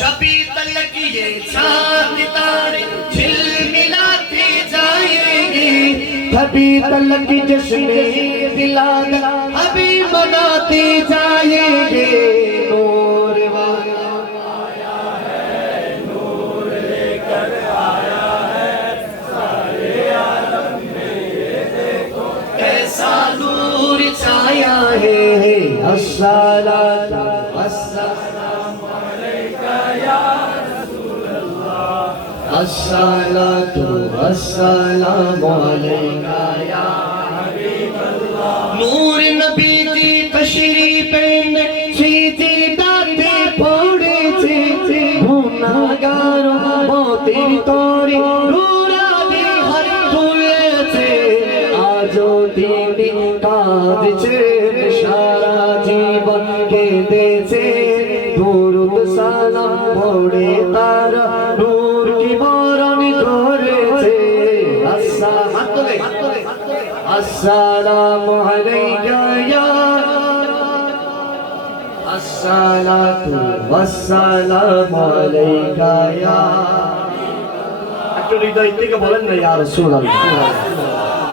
जबी तलक ये चांद तारे झिलमिलाते जाएंगे, तभी तलक जश्न दिलाद अभी मनाते जाएंगे। नूर वाला आया है, नूर लेकर आया है, सारे आलम में ये देखो कैसा नूर छाया है। अस्सलातु वस्सलामु अलैका या रसूल अल्लाह, अस्सलातु वस्सलामु अलैका या हबीब अल्लाह। नूर नबी की तशरीफ में सीधी दाते पड़ेছে, গুনাহগার মতের তরে নুরানি হাত তুলেছে, আজও তিনি কাঁদছেন, সারা জীবন কেঁদেছে, দরুদ সালাম পড়ে তারা নূর কি বরণ করেছে। আসসালামু আলাইকা ইয়া, আসসালাতু ওয়াসসালামু আলাইকা ইয়া। একটু হৃদয় থেকে বলেন না ইয়া রাসূলুল্লাহ।